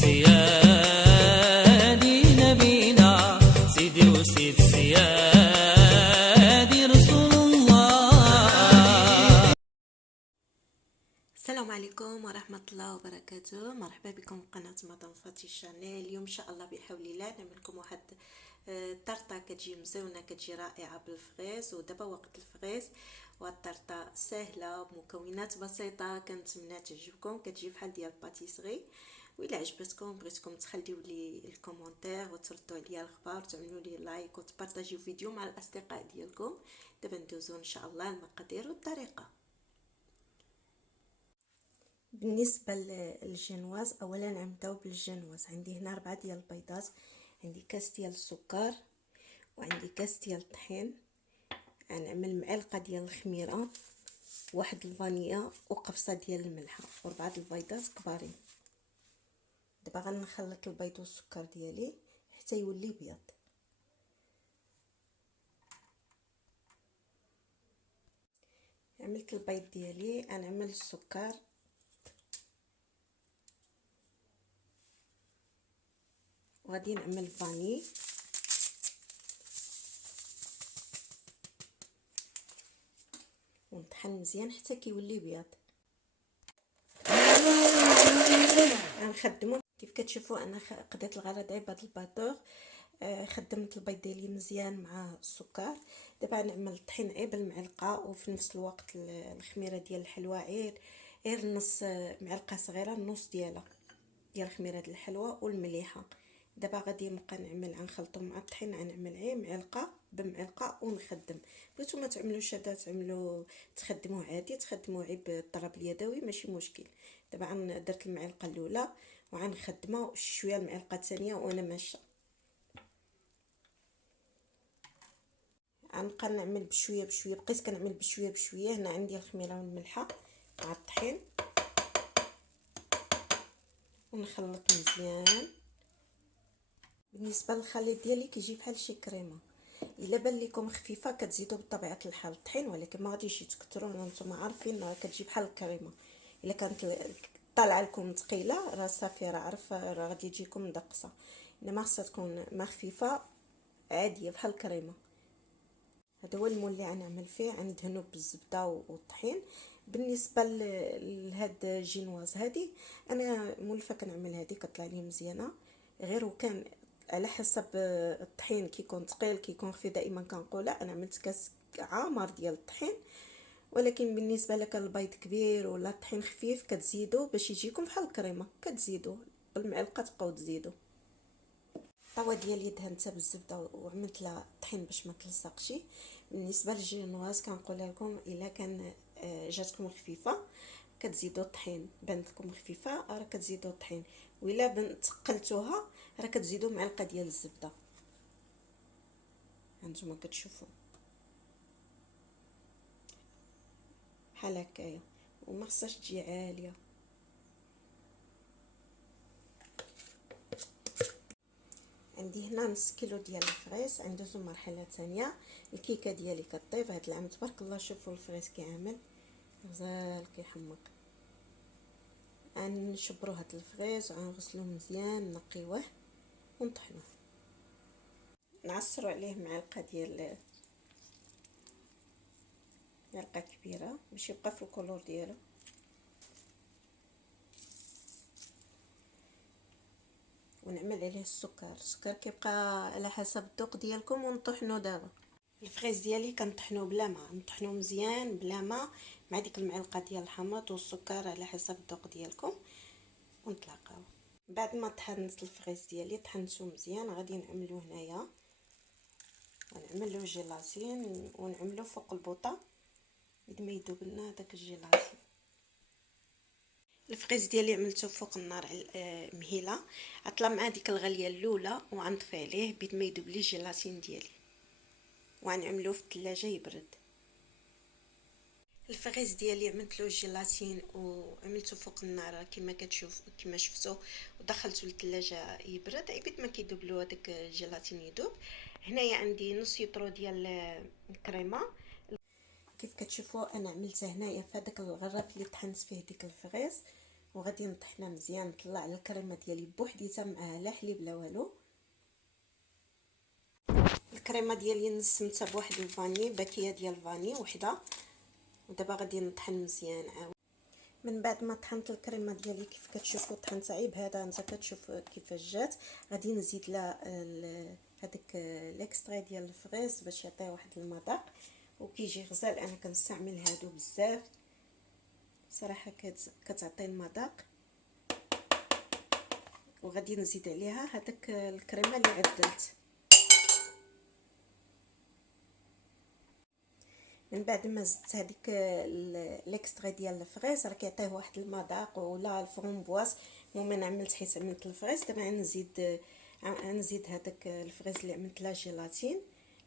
سيادي نبينا سيدي وسيد سيادي رسول الله. السلام عليكم ورحمة الله وبركاته. مرحبا بكم في قناة مدام فاتي شانيل. اليوم ان شاء الله بحول الله نعمل لكم واحد الطرطه كتجي مزونه، كتجي رائعه بالفغيز. ودابا وقت الفغيز، والطرطه سهله بمكونات بسيطه، كنتمنى تعجبكم. كتجي بحال ديال الباتيسري. وإلا عجبتكم بغيتكم تخليو لي الكومونتير وتردوا عليا الخبر، تعملوا لي لايك وتبارطاجيو فيديو مع الاصدقاء ديالكم. دابا ندوزو ان شاء الله المقادير والطريقه. بالنسبه للجنواز، اولا نبداو بالجنواز. عندي هنا 4 ديال البيضات، عندي كاس ديال السكر، وعندي كاس ديال الطحين. غنعمل معلقه ديال الخميره، واحد الفانيا، وقفصه ديال الملحه، و4 البيضات كبارين. دابا غنخلط البيض والسكر ديالي حتى يولي بيض. عملت البيض ديالي، غنعمل السكر، وغادي نعمل فاني، ونطحن مزيان حتى كيولي بيض. غنخدمو كيف كتشوفوا. انا قضيت الغرض عباد الباطور. خدمت البيض ديالي مزيان مع السكر. دابا نعمل الطحين عيب المعلقه، وفي نفس الوقت الخميره ديال الحلوى غير نص معلقه صغيره، نص ديال الخميره ديال الحلوى والمليحه. دابا غادي نبقى غنخلطهم مع الطحين. غنعمل غير معلقه بمعلقه ونخدم. بغيتو ما تعملوش هذا، تخدموه عادي، تخدموه غير بالضرب اليدوي، ماشي مشكل. دابا درت المعلقه الاولى وغنخدمها شويه المعلقه الثانيه وانا ماشيه. غنبقى نعمل بشويه بشويه، بقيت كنعمل بشويه بشويه. هنا عندي الخميره والملحه مع الطحين، ونخلط مزيان. بالنسبه للخليط ديالي كيجي بحال شي كريمه. الا بان لكم خفيفه كتزيدوا بطبيعه الحال الطحين، ولكن ما غاديش تكثروا، نتوما عارفين كتجي بحال الكريمه. الا كانت طالعه لكم ثقيله راه صافي، راه عارف راه غادي تجيكم مدقصه. انما خاصها تكون ما خفيفه عاديه بحال الكريمه. هذا هو المول اللي غنعمل فيه. غندهنو بالزبده والطحين. بالنسبه لهاد الجينواز هادي، انا مولفه كنعمل هادي، كطلع لي مزيانه. غير وكان على حسب الطحين، كيكون ثقيل كيكون خفيف. دائما كنقولها انا عملت كاس عامر ديال الطحين. ولكن بالنسبه لك البيض كبير ولا الطحين خفيف، كتزيدوا باش يجيكم بحال الكريمه، كتزيدوا بالمعلقه، تبقاو تزيدوا. الطاوه ديالي دهنتها بالزبده وعملت لها الطحين باش ما تلصقش. بالنسبه للجينواز كنقولها لكم، الا كان جاتكم خفيفه كتزيدوا الطحين، بانت لكم خفيفه راه كتزيدوا الطحين، وإلا ثقلتوها راه كتزيدوا معلقه ديال الزبده. هانتوما كتشوفوا بحال هكايا، وما خصهاش تجي عاليه. عندي هنا نص كيلو ديال الفريز. ندوزو مرحله ثانيه. الكيكه ديالي كطيب هاد العام تبارك الله. شوفوا الفريز كيعمل غزال كيحمق. غنشبرو هاد الفريز وغنغسلوه مزيان، نقيوه ونطحنوه. نعصرو عليه معلقه معلقه كبيره باش يبقى في الكولور ديالو. ونعمل عليه السكر كيبقى على حسب الذوق ديالكم. ونطحنو دابا الفريز ديالي كنطحنو بلا ما، نطحنو مزيان بلا ما، مع ديك المعلقه ديال الحامض والسكر على حسب الذوق ديالكم. ونطلقاو. بعد ما طحنت الفريز ديالي، طحنته مزيان، غادي نعملو هنايا، غنعملو جيلاتين ونعملو فوق البوطه بد ما يذوب لنا داك الجيلاتين. الفريز ديالي عملته فوق النار مهيله، عطله مع ديك الغليه الاولى، وغنطفي عليه بد ما يذوب لي الجيلاتين ديالي، وغنعملوه في الثلاجه يبرد. الفريز ديالي عملت له جيلاتين وعملته فوق النار كما شفتوا، ودخلته للثلاجه يبرد عبيد ما كيذوب له هذاك الجيلاتين يذوب. هنايا عندي نص يطرو ديال الكريمه. كيف كتشوفوا انا عملتها هنايا في هذاك الغرف اللي طحنت فيه ديك الفريز، وغادي نطحنها مزيان. نطلع الكريمه ديالي بوحديتها معاها لا حليب لا والو. الكريمه ديالي نسمتها بواحد الفاني، باكيه ديال الفاني وحده. ودابا غادي نطحن مزيان عاود. من بعد ما طحنت الكريمه ديالي كيف كتشوفوا طحنتها عيب هذا، انت كتشوف كيفاش جات. غادي نزيد لها هذاك الاكسترا ديال الفريز باش يعطيه واحد المذاق، وكيجي غزال. انا كنستعمل هادو بزاف صراحه، كتعطي المذاق. وغادي نزيد عليها هذاك الكريمه اللي عدلت. من بعد ما زدت هذيك الاكسترا ديال الفريز راه كيعطيه واحد المذاق، ولا الفرومبواز. المهم عملت حيت عملت الفريز. دابا غنزيد هذاك الفريز اللي عملت لا جيلاتين،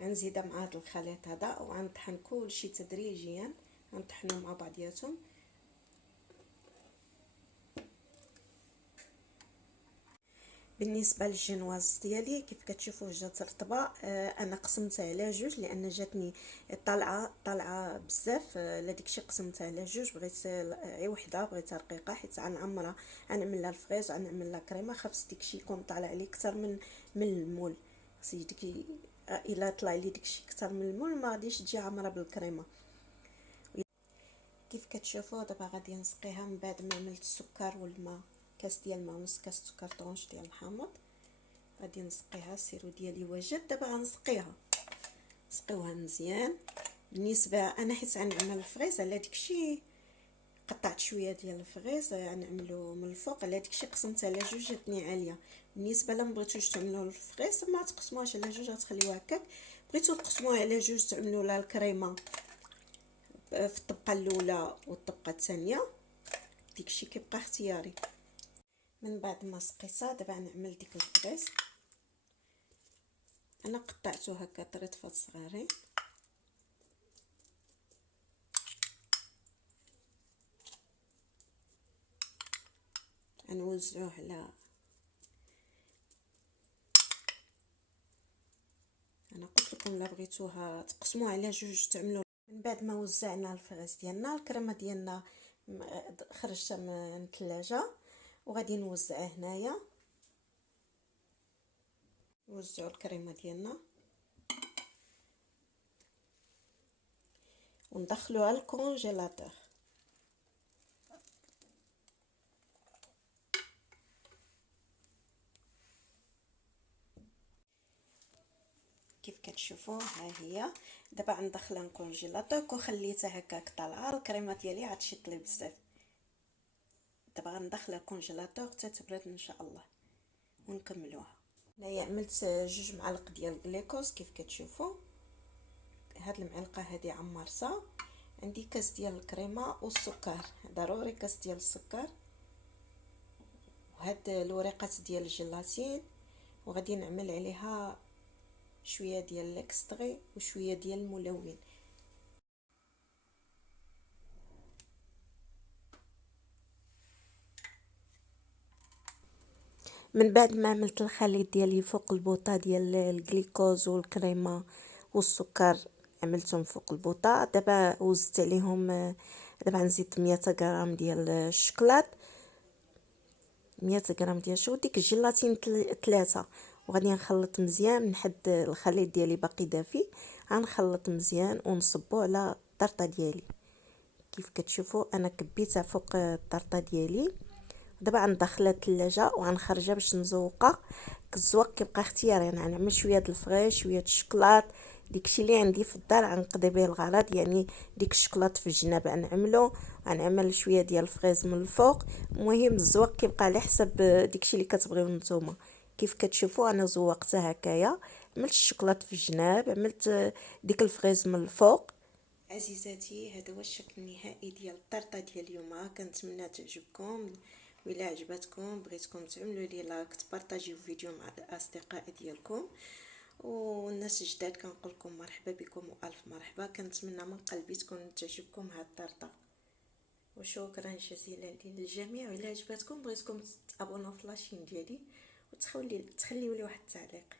غنزيدها مع هذا الخليط هذا، وغنطحن كلشي تدريجيا، غنطحنوا مع بعضياتهم. بالنسبه للجنواز ديالي كيف كتشوفوا جات رطبه. انا قسمتها على جوج لان جاتني طالعه بزاف. لا داكشي قسمتها على جوج، بغيت غير وحده بغيتها رقيقه حيت غنعمرها، غنعمل لها الفريز وغنعمل لها كريمه. خاص داكشي يكون طالع عليه اكثر من المول. خاص ديك الا طلع لي داكشي اكثر من المول ما غاديش تجي عامره بالكريمه. كيف كتشوفوا دابا غادي نسقيها. من بعد ما عملت السكر والماء، كاس ديال الماء ونص كاس سكر طونج ديال الحامض، غادي نسقيها. السيرو ديالي وجد. دابا غنسقيها، نسقيوها مزيان. بالنسبه انا حيت غنعمل الفريز على داكشي قطعت شويه ديال الفريز غنعملو من الفوق، على داكشي قسمتها على جوج جاتني عاليه. بالنسبه لا مبغيتوش تعملوا الفريز ما تقسموهاش على جوج، غتخليوها هكاك. بغيتو تقسموها على جوج تعملوا لها الكريمه في الطبقه الاولى والطبقه الثانيه، داكشي كيبقى اختياري. من بعد ما سقيتها دابا نعمل ديك الفريز. انا قطعته هكا طريطفات صغارين، غنوزعوه على انا قلت لكم لا بغيتوها تقسموها على جوج تعملوا. من بعد ما وزعنا الفريز ديالنا، الكريمه ديالنا خرجتها من الثلاجه وغادي نوزعها هنايا. نوزعوا الكريمه ديالنا وندخلوها للكونجيلاتور. كيف كتشوفوا ها هي. دابا غندخلها للكونجيلاتور. كون خليتها هكاك طالعه الكريمه ديالي غتشط لي بزاف. دابا غندخلها للكونجيلاتور حتى تبرد ان شاء الله ونكملوها. هنايا عملت جوج معالق ديال الجليكوز كيف كتشوفوا. هاد المعلقه هذه عمرتها. عندي كاس ديال الكريمه والسكر، ضروري كاس ديال السكر، وهاد الوريقات ديال الجيلاتين. وغادي نعمل عليها شويه ديال الاكستري وشويه ديال الملون. من بعد ما عملت الخليط ديالي فوق البوطه ديال الجليكوز والكريمه والسكر، عملتهم فوق البوطه. دابا وزدت عليهم. دابا نزيد 100 غرام ديال الشوكولات، 100 غرام ديال ديك الجيلاتين 3. وغادي نخلط مزيان. نحد الخليط ديالي باقي دافي، غنخلط مزيان ونصبو على الطرطه ديالي. كيف كتشوفوا انا كبيتها فوق الطرطه ديالي. دابا غندخلها الثلاجه وغنخرجها باش نزوقها. الزواق كيبقى اختياري، يعني غنعمل شويه د الفريش شويه د الشوكولات، داكشي اللي عندي في الدار غنقضي به الغرض. يعني ديك الشوكولات في الجناب غنعملو، غنعمل شويه ديال الفريز من الفوق. المهم الزواق كيبقى على حسب داكشي اللي كتبغيو نتوما. كيف كتشوفوا انا زوقتها هكايا، عملت الشوكولات في الجناب، عملت ديك الفريز من الفوق. عزيزاتي هذا هو الشكل النهائي ديال الطرطه ديال اليوم. كنتمنى تعجبكم. وإلا عجبتكم بغيتكم تعملوا لي لايك، تبارطاجيو الفيديو مع الاصدقاء ديالكم. والناس الجداد كنقول لكم مرحبا بكم والف مرحبا. كنتمنى من قلبي تكون تعجبكم هاد الطرطه. وشكرا جزيلا للجميع. وإلا عجبتكم بغيتكم تابوناو في لاشين ديالي وتخليوا لي واحد التعليق.